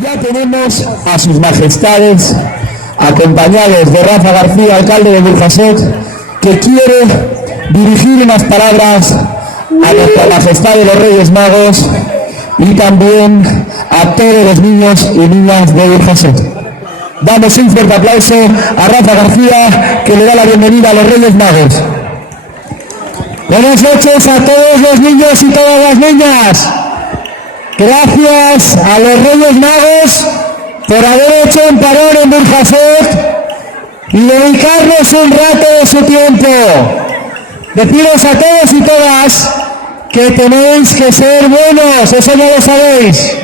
Ya tenemos a sus majestades, acompañados de Rafa García, alcalde de Burjasot, que quiere dirigir unas palabras a nuestra majestad de los Reyes Magos y también a todos los niños y niñas de Burjasot. Damos un fuerte aplauso a Rafa García, que le da la bienvenida a los Reyes Magos. Buenas noches a todos los niños y todas las niñas. Gracias a los Reyes Magos por haber hecho un parón en Burjasot y dedicarnos un rato de su tiempo. Deciros a todos y todas que tenéis que ser buenos, eso ya lo sabéis,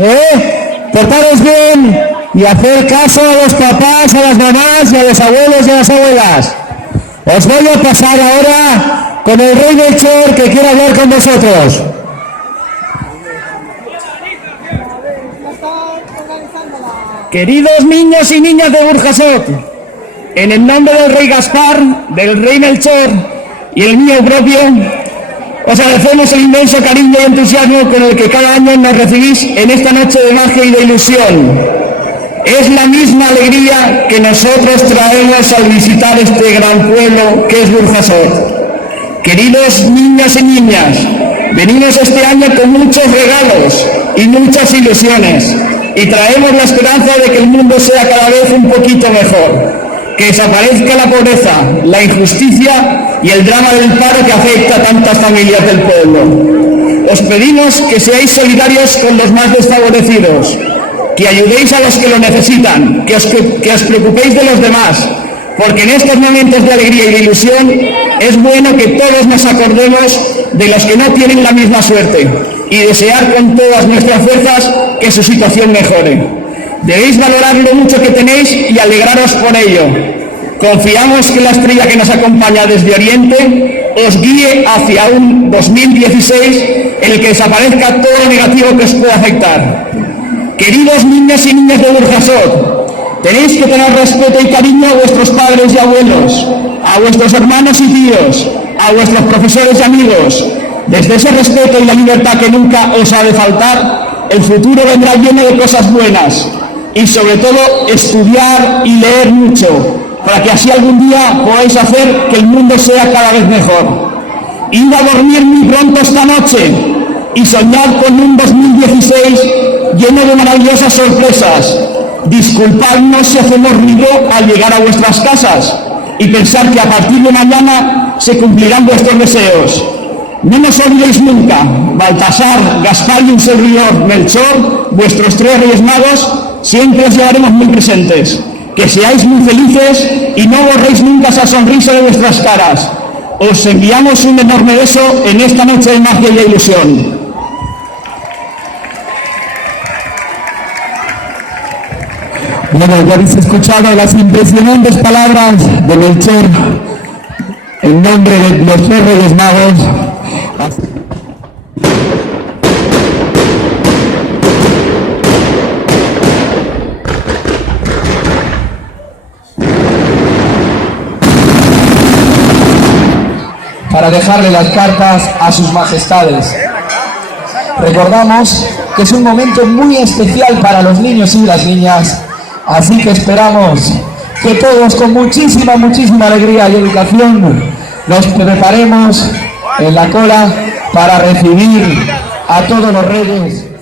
portaros bien y hacer caso a los papás, a las mamás y a los abuelos y a las abuelas. Os voy a pasar ahora con el Rey Melchor, que quiere hablar con vosotros. Queridos niños y niñas de Burjasot, en el nombre del Rey Gaspar, del Rey Melchor y el mío propio, os agradecemos el inmenso cariño y entusiasmo con el que cada año nos recibís en esta noche de magia y de ilusión. Es la misma alegría que nosotros traemos al visitar este gran pueblo que es Burjasot. Queridos niños y niñas, venimos este año con muchos regalos y muchas ilusiones y traemos la esperanza de que el mundo sea cada vez un poquito mejor, que desaparezca la pobreza, la injusticia y el drama del paro que afecta a tantas familias del pueblo. Os pedimos que seáis solidarios con los más desfavorecidos, que ayudéis a los que lo necesitan, que os preocupéis de los demás, porque en estos momentos de alegría y de ilusión es bueno que todos nos acordemos de los que no tienen la misma suerte y desear con todas nuestras fuerzas que su situación mejore. Debéis valorar lo mucho que tenéis y alegraros por ello. Confiamos que la estrella que nos acompaña desde Oriente os guíe hacia un 2016 en el que desaparezca todo lo negativo que os pueda afectar. Queridos niños y niñas de Burjasot, tenéis que tener respeto y cariño a vuestros padres y abuelos, a vuestros hermanos y tíos, a vuestros profesores y amigos. Desde ese respeto y la libertad que nunca os ha de faltar, el futuro vendrá lleno de cosas buenas y sobre todo estudiar y leer mucho, para que así algún día podáis hacer que el mundo sea cada vez mejor. Id a dormir muy pronto esta noche y soñad con un 2016 lleno de maravillosas sorpresas. Disculpadnos si hacemos ruido al llegar a vuestras casas y pensar que a partir de mañana se cumplirán vuestros deseos. No nos olvidéis nunca, Baltasar, Gaspar y un servidor, Melchor, vuestros tres Reyes Magos, siempre os llevaremos muy presentes. Que seáis muy felices y no borréis nunca esa sonrisa de vuestras caras. Os enviamos un enorme beso en esta noche de magia y de ilusión. Bueno, ya habéis escuchado las impresionantes palabras de Melchor en nombre de los tres Reyes Magos. Para dejarle las cartas a sus majestades. Recordamos que es un momento muy especial para los niños y las niñas, así que esperamos que todos con muchísima alegría y educación nos preparemos en la cola para recibir a todos los reyes.